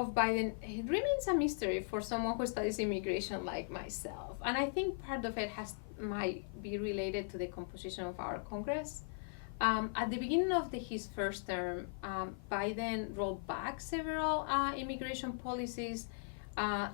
of Biden, it remains a mystery for someone who studies immigration like myself. And I think part of it might be related to the composition of our Congress. At the beginning of his first term, Biden rolled back several immigration policies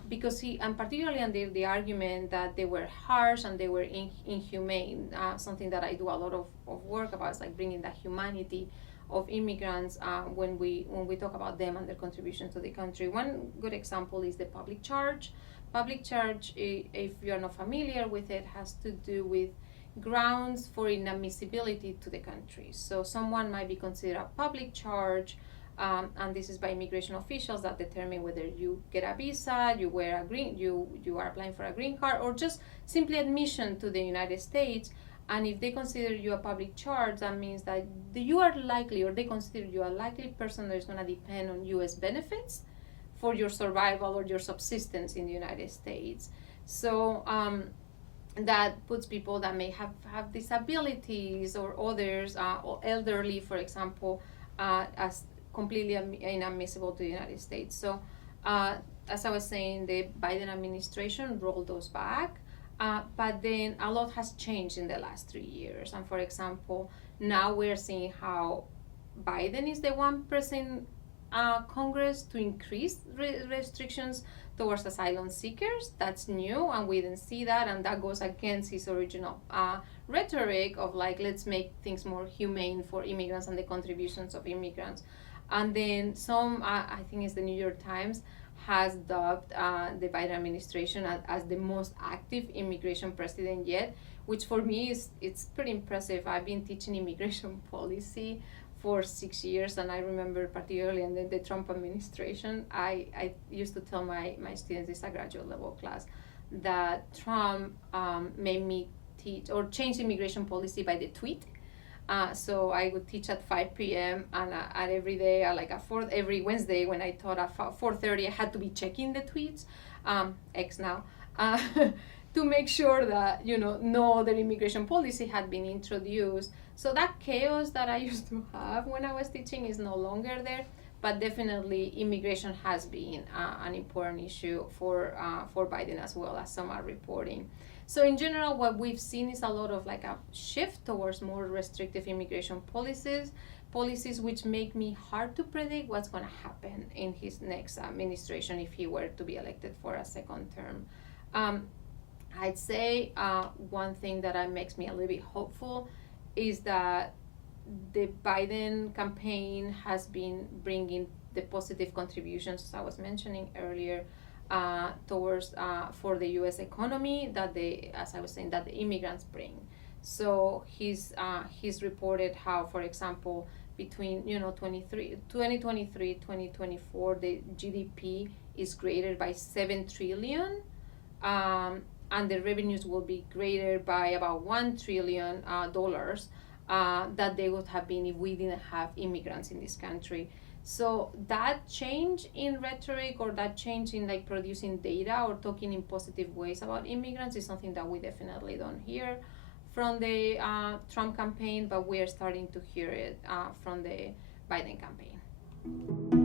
because and particularly under the argument that they were harsh and they were inhumane, something that I do a lot of work about, is like bringing the humanity of immigrants when we talk about them and their contribution to the country. One good example is the public charge. Public charge, if you're not familiar with it, has to do with grounds for inadmissibility to the country. So someone might be considered a public charge, and this is by immigration officials that determine whether you get a visa, you are applying for a green card, or just simply admission to the United States. And if they consider you a public charge, that means that you are likely, or they consider you a likely person that is going to depend on U.S. benefits for your survival or your subsistence in the United States. So that puts people that may have disabilities or others, or elderly, for example, as completely inadmissible to the United States. So as I was saying, the Biden administration rolled those back. But then a lot has changed in the last 3 years. And for example, now we're seeing how Biden is the one pressing Congress to increase restrictions towards asylum seekers. That's new, and we didn't see that, and that goes against his original rhetoric of like, let's make things more humane for immigrants and the contributions of immigrants. And then I think it's the New York Times, has dubbed the Biden administration as the most active immigration president yet, which for me it's pretty impressive. I've been teaching immigration policy for 6 years, and I remember particularly in the Trump administration, I used to tell my students, this is a graduate level class, that Trump made me teach or change immigration policy by the tweet. So I would teach at 5 p.m. and at every day, every Wednesday when I taught at 4:30, I had to be checking the tweets, X now, to make sure that, no other immigration policy had been introduced. So that chaos that I used to have when I was teaching is no longer there, but definitely immigration has been an important issue for Biden, as well as some are reporting. So in general, what we've seen is a lot of like a shift towards more restrictive immigration policies which make me hard to predict what's going to happen in his next administration if he were to be elected for a second term. I'd say one thing that makes me a little bit hopeful is that the Biden campaign has been bringing the positive contributions, as I was mentioning earlier, towards for the U.S. economy that as I was saying, that the immigrants bring. So he's reported how, for example, between 2023, 2024, the GDP is greater by $7 trillion, and the revenues will be greater by about $1 trillion that they would have been if we didn't have immigrants in this country. So that change in rhetoric, or that change in like producing data or talking in positive ways about immigrants, is something that we definitely don't hear from the Trump campaign, but we are starting to hear it from the Biden campaign.